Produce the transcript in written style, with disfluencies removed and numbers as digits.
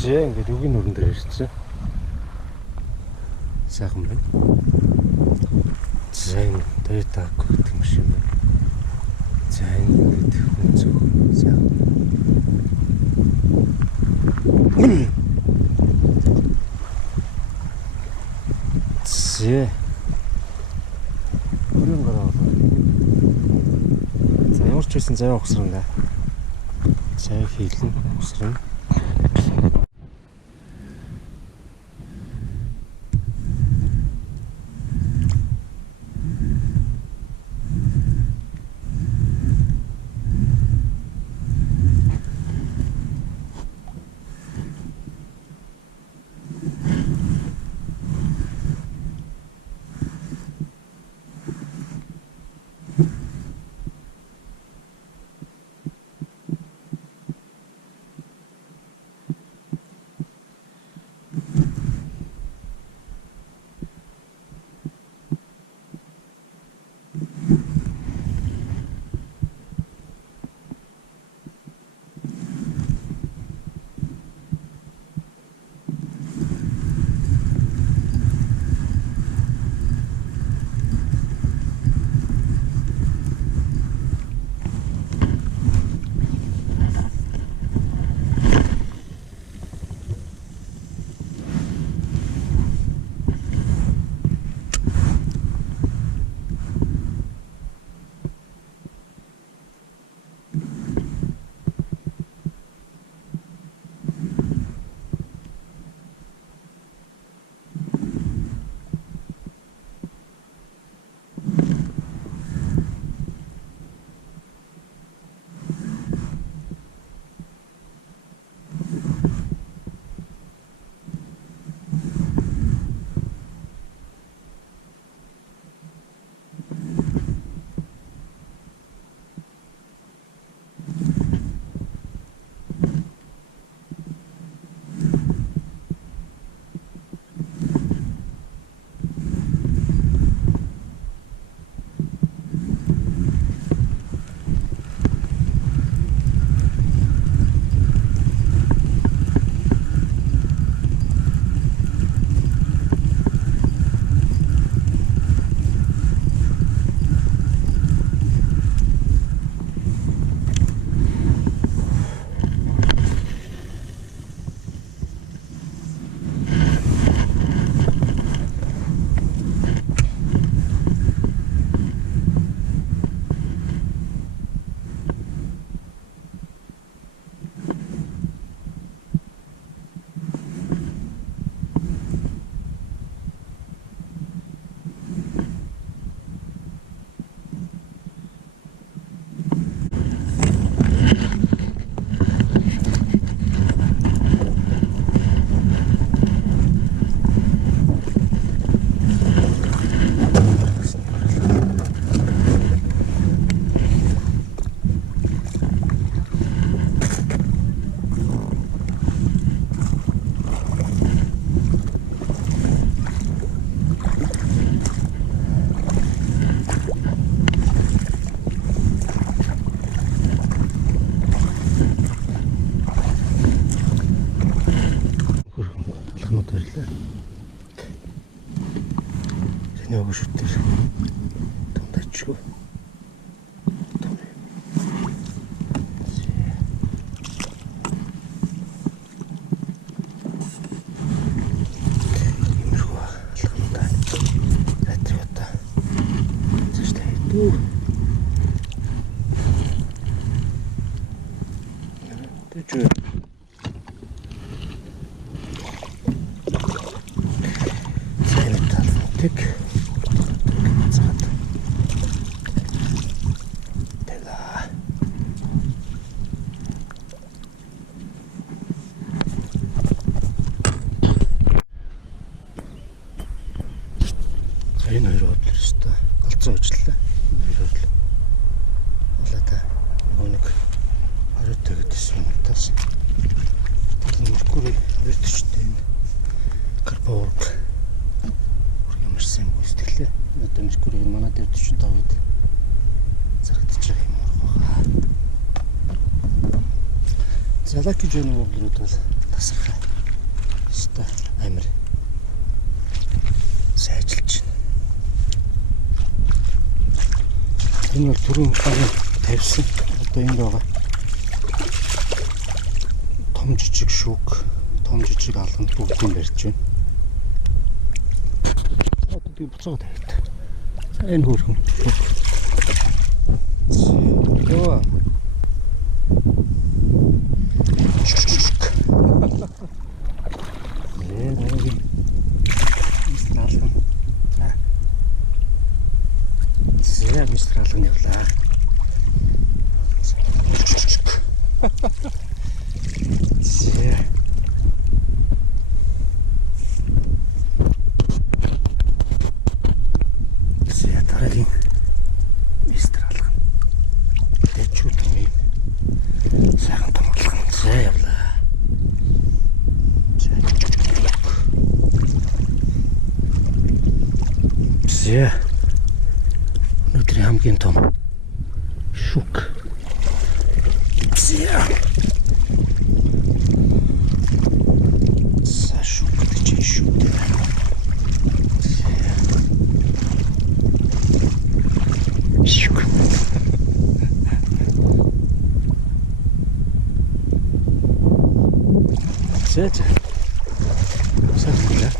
Жээ ингээд үгийн нүрэн дээр ирчихсэн. Сайхан байна. Зэн Toyota гэх машин байна. За ингээд хүн зөв сайхан. Зээ. Бүрэн гараа. За ямар ч байсан заяа ухсрана. Заяа хийлэн ухсрана. Нөгөө шүтээр тундачгүй. Имерхүү алхамдаа патриота. Заштай дүү. Тэжээ. Тэг энэ хоёр бодлоо шүү дээ. Голцоо уучлаа. Энэ хоёр бодлоо. Улаа та нэг оройтой гэдсэн юм тас. Тэр Меркури 240-тэй энэ карбоворг ямарсан гүйцэтгэлээ. Одоо Меркуриг манай дээр 45-д зарагдаж байгаа юм уу? Залаки жон бодлоод бол тасархаа. амар сайжилж байна. Энэ бол түрүүн багын тавьсан. Одоо энд байгаа том жижиг шүүг, том жижиг алган бүгдийг барьж байна. Одоо тийм буцаад тавьдаг. За энэ хөөрхөн. Йоо. Мистер алган явлаа. Дараагийн мистер алган. Тэчүү том юм. Сайхан том алган. За явлаа. За. Өнөөдрийн хамгийн том шүүк. За шүүк гэж шүүк. Шүүк. За. Сайн.